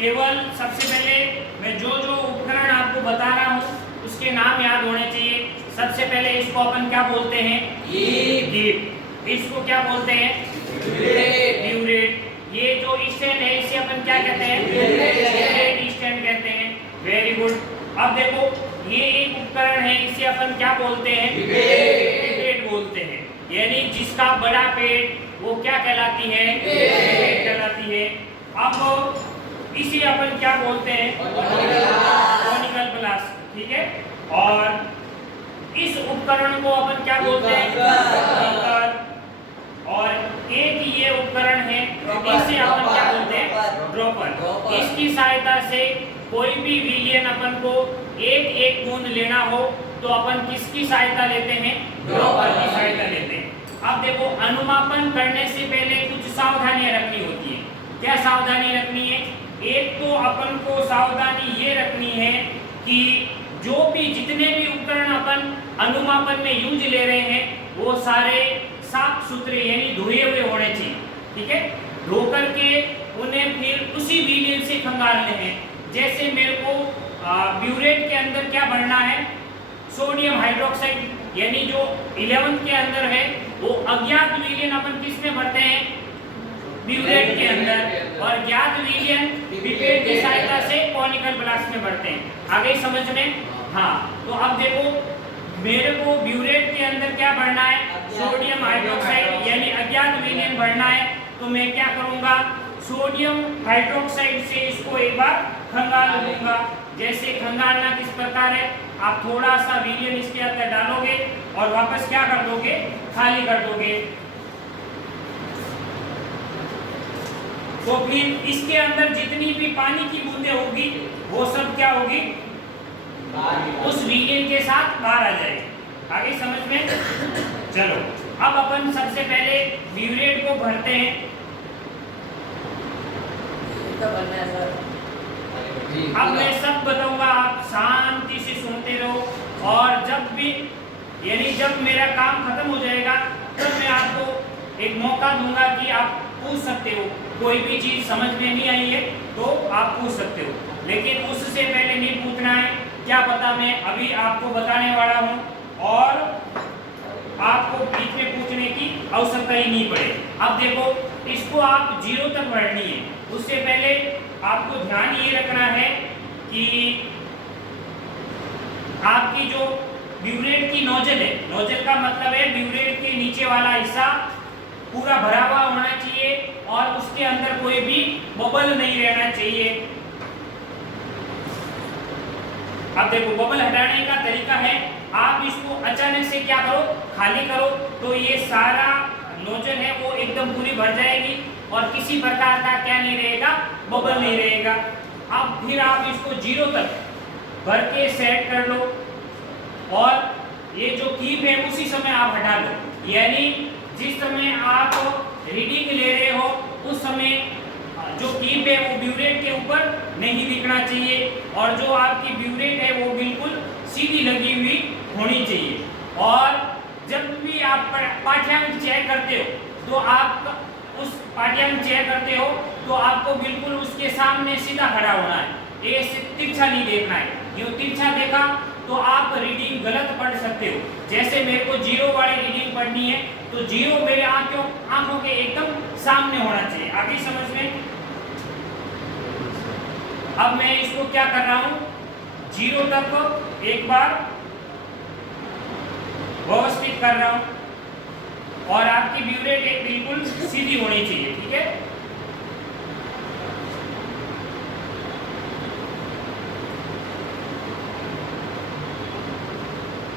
केवल सबसे पहले मैं जो जो उपकरण आपको बता रहा हूँ उसके नाम याद होने चाहिए। सबसे पहले इसको अपन क्या बोलते हैं? गिप। इसको क्या बोलते हैं? ब्यूरेट। ये जो स्टैंड है इसे अपन क्या कहते हैं? ब्यूरेट स्टैंड कहते हैं। Very good. अब देखो ये एक उपकरण है, इसे अपन क्या बोलते हैं? पिपेट बोलते हैं। यानी जिसका बड़ा पेट वो क्या कहलाती है? पिपेट कहलाती है। अब इसे अपन क्या बोलते हैं? Conical flask. ठीक है। और इस उपकरण को अपन क्या बोलते हैं? बीकर। और एक ये उपकरण है इसे अपन क्या बोलते हैं? ड्रॉपर। इसकी सहायता से कोई भी विलयन अपन को एक एक बूंद लेना हो तो अपन किसकी सहायता लेते हैं? ड्रॉपर की सहायता लेते हैं। अब देखो अनुमापन करने से पहले कुछ सावधानियां रखनी होती है। क्या सावधानी रखनी है? एक तो अपन को सावधानी ये रखनी है कि जो भी जितने भी उपकरण अपन अनुमापन में यूज ले रहे हैं वो सारे साफ सुथरे यानी धोए हुए होने चाहिए। ठीक है। धो करके उन्हें फिर उसी विलयन से खंगालने हैं। जैसे मेरे को ब्यूरेट के अंदर क्या भरना है? Sodium hydroxide. यानी जो 11th के अंदर है वो अज्ञात विलयन अपन किस में भरते हैं? ब्यूरेट के अंदर। और ज्ञात विलयन पिपेट की सहायता से कॉनिकल फ्लास्क में भरते हैं। आगे समझ में? हाँ। तो अब देखो मेरे को ब्यूरेट के अंदर क्या भरना है? सोडियम हाइड्रोक्साइड यानी अज्ञात विलयन भरना है। तो मैं क्या करूंगा? सोडियम हाइड्रोक्साइड से इसको एक बार खंगाल लूंगा। जैसे खंगालना किस प्रकार है? आप थोड़ा सा विलयन इसके अंदर डालोगे और वापस क्या कर दोगे? खाली कर दोगे। तो फिर इसके अंदर जितनी भी पानी की बूंदें होगी वो सब क्या होगी? उस विलयन के साथ बाहर आ जाएगी। आगे समझ में? चलो अब अपन सबसे पहले ब्यूरेट को भरते हैं। अब मैं सब बताऊंगा, आप शांति से सुनते रहो। और जब भी यानी जब मेरा काम खत्म हो जाएगा तब मैं आपको एक मौका दूंगा कि आप पूछ सकते हो। कोई भी चीज समझ में नहीं आई है तो आप पूछ सकते हो, लेकिन उससे पहले नहीं पूछना है। क्या पता मैं अभी आपको बताने वाला हूँ और आपको बीच में पूछने की आवश्यकता ही नहीं पड़े। अब देखो इसको आप 0 तक भरनी है। उससे पहले आपको ध्यान ये रखना है कि आपकी जो ब्यूरेट की नोजल है, नोजल का मतलब है ब्यूरेट के नीचे वाला हिस्सा पूरा भरा हुआ होना चाहिए और उसके अंदर कोई भी बबल नहीं रहना चाहिए। अब देखो बबल हटाने का तरीका है, आप इसको अचानक से क्या करो? खाली करो तो ये सारा नोजल है वो एकदम पूरी भर जाएगी और किसी प्रकार का क्या नहीं रहेगा? बबल नहीं रहेगा। अब फिर आप इसको 0 तक भर के सेट कर लो और ये जो कीप है उसी समय आप हटा लो। यानी जिस समय आप रीडिंग ले रहे हो उस समय जो कीप है वो ब्यूरेट के ऊपर नहीं दिखना चाहिए और जो आपकी ब्यूरेट है वो बिल्कुल सीधी लगी हुई होनी चाहिए। और जब भी आप पाठ्यांक चेक करते हो तो आप उस पाठ्यांक चेक करते हो तो आपको बिल्कुल उसके सामने सीधा खड़ा होना है। ये तिरछा नहीं देखना है। यूं तिरछा देखा तो आप रीडिंग गलत पढ़ सकते हो। जैसे मेरे को 0 वाली रीडिंग पढ़नी है तो 0 मेरे आंखों के एकदम सामने होना चाहिए। आगे समझ में? अब मैं इसको क्या कर रहा हूं? 0 तक एक बार व्यवस्थित कर रहा हूं और आपकी ब्यूरेट एक बिल्कुल सीधी होनी चाहिए। ठीक है।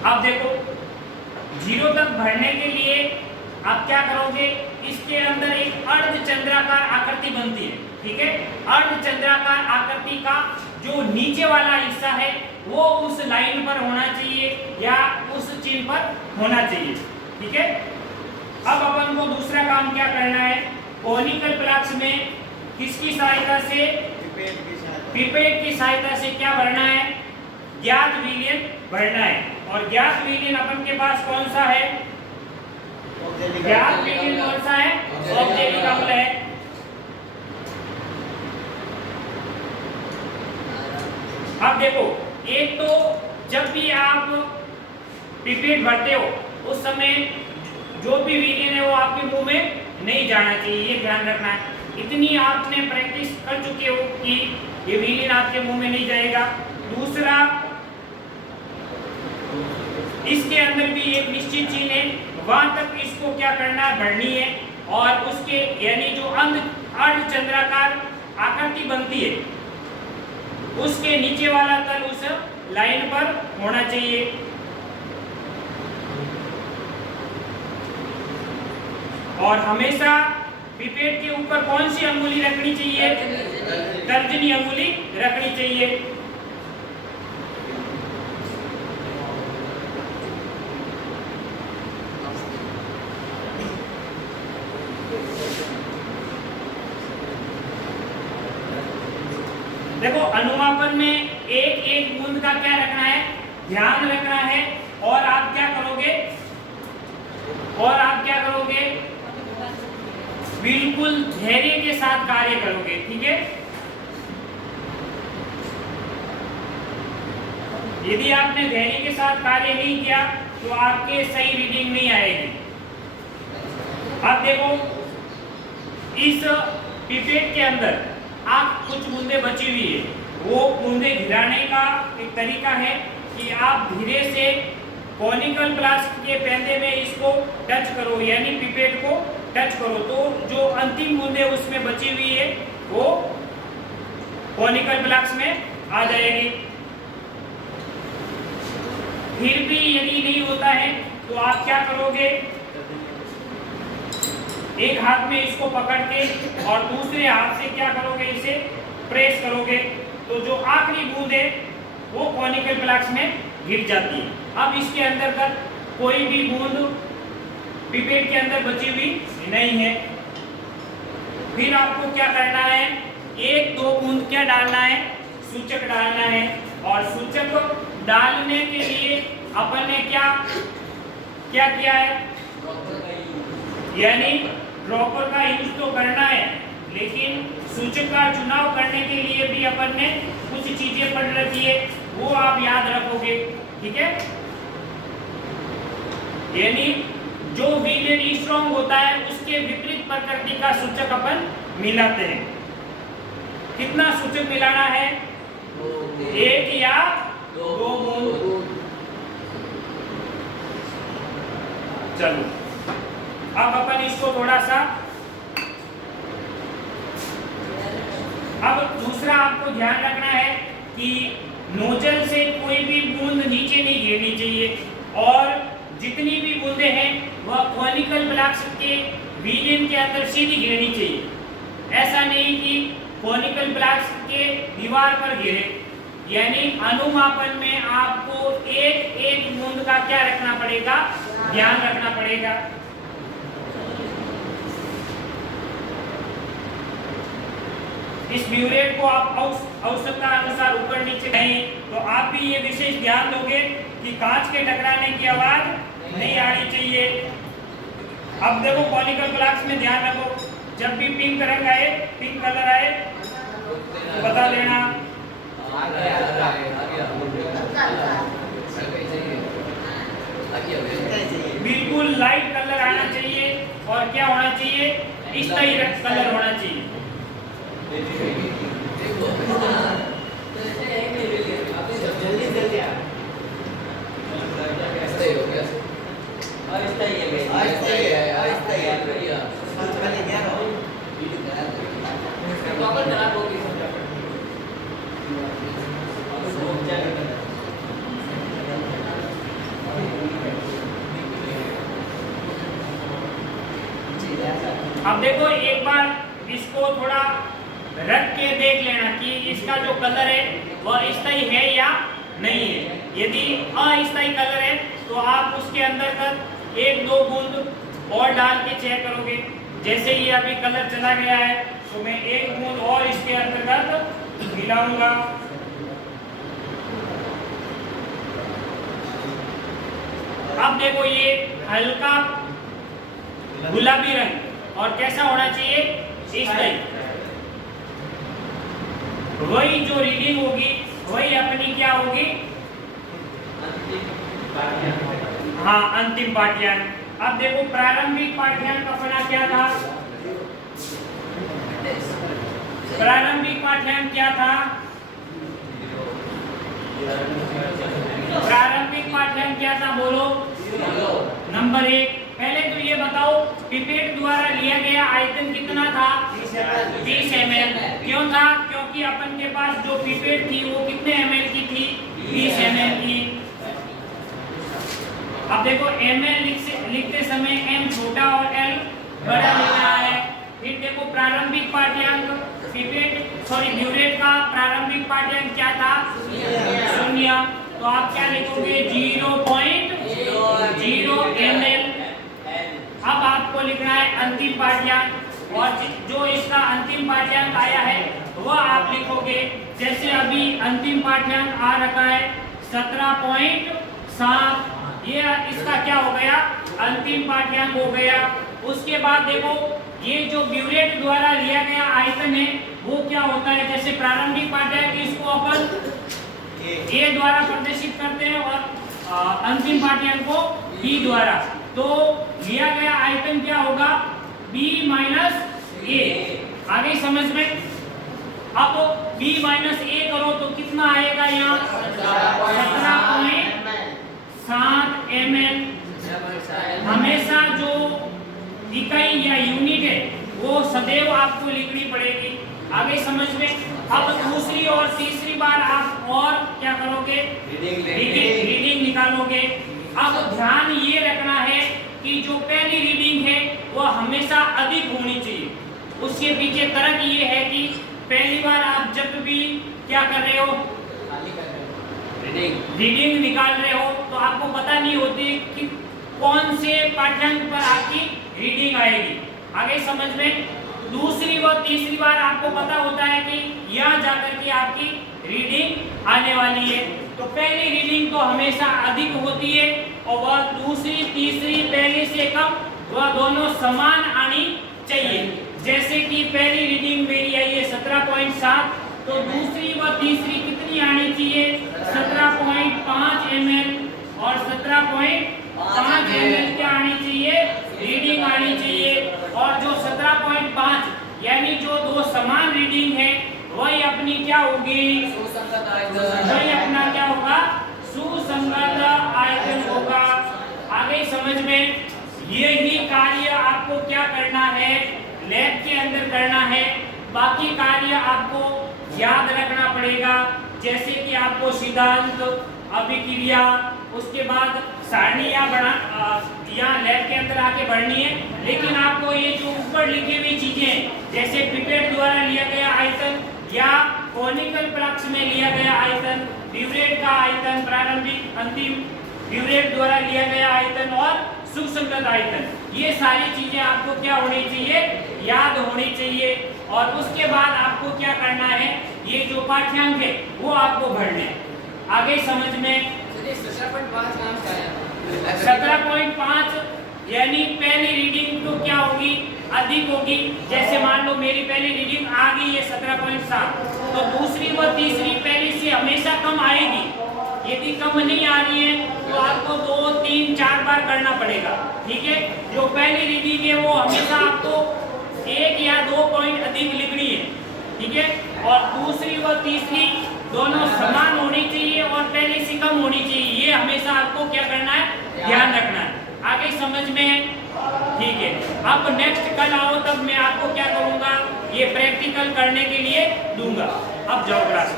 अब देखो 0 तक भरने के लिए आप क्या करोगे? इसके अंदर एक अर्धचंद्राकार आकृति बनती है। ठीक है। अर्धचंद्राकार आकृति का जो नीचे वाला हिस्सा है वो उस लाइन पर होना चाहिए या उस चिन्ह पर होना चाहिए। ठीक है। अब अपन को दूसरा काम क्या करना है? कॉनिकल फ्लास्क में किसकी सहायता से? पिपेट की सहायता से क्या भरना है? ज्ञात विलयन भरना है। और ज्ञात विलयन अपन के पास कौन सा है? ज्ञात विलयन कौन सा है? ऑक्जेलिक अम्ल है। अब देखो, एक तो जब भी आप पिपेट भरते हो उस समय जो भी विलीन है वो आपके मुंह में नहीं जाना चाहिए, ये ध्यान रखना है। इतनी आपने प्रैक्टिस कर चुके हो कि ये विलीन आपके मुंह में नहीं जाएगा। दूसरा, इसके अंदर भी एक निश्चित चीज है, वहां तक इसको क्या करना है, भरनी है, और उसके यानी जो अर्धचंद्राकार आकृति बनती है उसके नीचे वाला तल उस लाइन पर होना चाहिए। और हमेशा पिपेट के ऊपर कौन सी अंगुली रखनी चाहिए, तर्जनी अंगुली रखनी चाहिए। देखो, अनुमापन में एक एक बूंद का क्या रखना है, ध्यान रखना है। और आप क्या करोगे, बिल्कुल धैर्य के साथ कार्य करोगे, ठीक है। यदि आपने धैर्य के साथ कार्य नहीं किया तो आपके सही रीडिंग नहीं आएगी। अब देखो, इस पिपेट के अंदर आप कुछ बूंदे बची हुई है, वो बूंदे गिराने का एक तरीका है कि आप धीरे से कॉनिकल फ्लास्क के पेंदे में इसको टच करो, यानी पिपेट को टच करो, तो जो अंतिम बूंदे उसमें बची हुई है वो कॉनिकल फ्लास्क में आ जाएगी। फिर भी यदि नहीं होता है तो आप क्या करोगे, एक हाथ में इसको पकड़ के और दूसरे हाथ से क्या करोगे, इसे प्रेस करोगे, तो जो आखिरी बूंद है वो कॉनिकल फ्लास्क में गिर जाती है। अब इसके अंतर्गत कोई भी बूंद पिपेट के अंदर बची हुई नहीं है। फिर आपको क्या करना है, एक दो बूंद क्या डालना है, सूचक डालना है। और सूचक डालने के लिए अपन ने क्या किया है, यानी ड्रॉपर का यूज तो करना है, लेकिन सूचक का चुनाव करने के लिए भी अपन ने कुछ चीजें पढ़ रखी है, वो आप याद रखोगे, ठीक है। यानी जो विलीन स्ट्रॉन्ग होता है उसके विपरीत प्रकृति का सूचक अपन मिलाते हैं। कितना सूचक मिलाना है, एक या दो बूंद। चलो, अब अपन इसको थोड़ा सा, अब दूसरा आपको ध्यान रखना है कि नोजल से कोई भी बूंद नीचे नहीं गिरनी चाहिए, और जितनी भी बूंदें हैं वह कॉनिकल फ्लास्क के विलीन के अंदर सीधी गिरनी चाहिए। ऐसा नहीं कि कॉनिकल फ्लास्क के दीवार पर गिरे। यानी अनुमापन में आपको एक एक बूंद का क्या रखना पड़ेगा, ध्यान रखना पड़ेगा। इस ब्यूरेट को आप आवश्यकता अनुसार ऊपर नीचे नहीं, तो आप भी ये विशेष ध्यान दोगे कि कांच के टकराने की आवाज नहीं आनी चाहिए। अब देखो, कॉनिकल फ्लास्क में ध्यान रखो, जब भी पिंक रंग आए, पिंक कलर आए बता देना। बिल्कुल लाइट कलर आना चाहिए, और क्या होना चाहिए, इस तरह कलर होना चाहिए। अब देखो, एक बार इसको थोड़ा रख के देख लेना कि इसका जो कलर है वह स्थायी है या नहीं है। यदि अस्थायी कलर है तो आप उसके अंतर्गत एक दो बूंद और डाल के चेक करोगे। जैसे ही अभी कलर चला गया है तो मैं एक बूंद और इसके अंतर्गत मिलाऊंगा। अब देखो, ये हल्का गुलाबी रंग, और कैसा होना चाहिए, इस टाइप। वही जो रीडिंग होगी वही अपनी क्या होगी? हाँ, अंतिम पाठ्यांक। अब देखो प्रारंभिक पाठ्यांक अपना क्या था? प्रारंभिक पाठ्यांक क्या था? प्रारंभिक पाठ्यांक क्या था बोलो? नंबर 1। पहले तो ये बताओ पिपेट द्वारा लिया गया आयतन कितना था? 20 ml। क्यों था? क्योंकि अपन के पास जो पिपेट थी वो कितने ml की थी? 20 ml की। अब देखो ml लिखते समय m छोटा और l बड़ा लिखना है। फिर देखो प्रारंभिक पाठ्यांक ब्यूरेट का प्रारंभिक पाठ्यांक क्या था? 0। तो आप क्या लिखोगे? 0.0 ml। अब आपको लिखना है अंतिम पाठ्यांक, और जो इसका अंतिम पाठ्यांक आया है वह आप लिखोगे। जैसे अभी अंतिम पाठ्यांक आ रखा है 17.7, ये इसका क्या हो गया? अंतिम पाठ्यांक हो गया। उसके बाद देखो ये जो ब्यूरेट द्वारा लिया गया आयतन है वो क्या होता है? जैसे प्रारंभिक पाठ्यांक इसको अपन A द्वारा प्रदर्शित करते हैं और अंतिम पाठ्यांक को B द्वारा। तो लिया गया आयतन क्या होगा? B minus A। आगे समझ में? अब B माइनस A करो तो कितना आएगा यहाँ? 17.7 ml। हमेशा जो इकाई या यूनिट है वो सदैव आपको लिखनी पड़ेगी। आगे समझ में? अब दूसरी और तीसरी बार आप और क्या करोगे? रीडिंग निकालोगे। अब ध्यान ये रखना है कि जो पहली रीडिंग है वो हमेशा अधिक होनी चाहिए। उसके पीछे तर्क ये है कि पहली बार आप जब भी क्या कर रहे हो? रीडिंग निकाल रहे हो तो आपको पता नहीं होती कि कौन से पाठ्यांक पर आपकी रीडिंग आएगी। आगे समझ में? दूसरी व तीसरी बार आपको पता होता है कि यहाँ जाकर के आपकी रीडिंग आने वाली है। तो पहली रीडिंग तो हमेशा अधिक होती है और वह दूसरी तीसरी पहले से कम वह दोनों समान आनी चाहिए। जैसे कि पहली रीडिंग मेरी आई है 17.7, तो दूसरी व तीसरी कितनी आनी चाहिए? 17.5 ml और 17.5 ml क्या आनी चाहिए? रीडिंग आनी चाहिए। और जो 17.5 यानी जो दो समान रीडिंग है वही अपनी क्या होगी? वही अपना क्या होगा? सुसंगत आयतन होगा। आगे समझ में? यही कार्य आपको क्या करना है? लैब के अंदर करना है। बाकी कार्य आपको याद रखना पड़ेगा, जैसे कि आपको सिद्धांत, अभिक्रिया, उसके बाद सारणियां यहाँ लैब के अंदर आके बढ़नी है। लेकिन आपको ये जो ऊपर लिखी हुई चीजें जैसे पिपेट द्वारा लिया गया आयतन या कोनिकल फ्लक्स में लिया गया आयतन, ब्यूरेट का आयतन, प्रारंभिक अंतिम ब्यूरेट द्वारा लिया गया आयतन और सुसंगत आयतन, ये सारी चीजें आपको क्या होनी चाहिए? याद होनी चाहिए। और उसके बाद आपको क्या करना है? ये जो पाठ्यांक है वो आपको भरने हैं। आगे समझ में? 17.5 यानी पहली रीडिंग तो क्या होगी? अधिक होगी। जैसे मान लो मेरी पहली रीडिंग आ गई है 17.7, तो दूसरी व तीसरी पहली से हमेशा कम आएगी। यदि कम नहीं आ रही है तो आपको 2, 3, 4 बार करना पड़ेगा। ठीक है? जो पहली रीडिंग है वो हमेशा आपको 1 या 2 पॉइंट अधिक लिखनी है। ठीक है? और दूसरी व तीसरी दोनों समान होनी चाहिए और पहले से कम होनी चाहिए। ये हमेशा आपको क्या करना है? ध्यान रखना है। आगे समझ में है? ठीक है। अब नेक्स्ट कल आओ, तब मैं आपको क्या करूंगा? ये प्रैक्टिकल करने के लिए दूंगा। अब जाओ क्लास।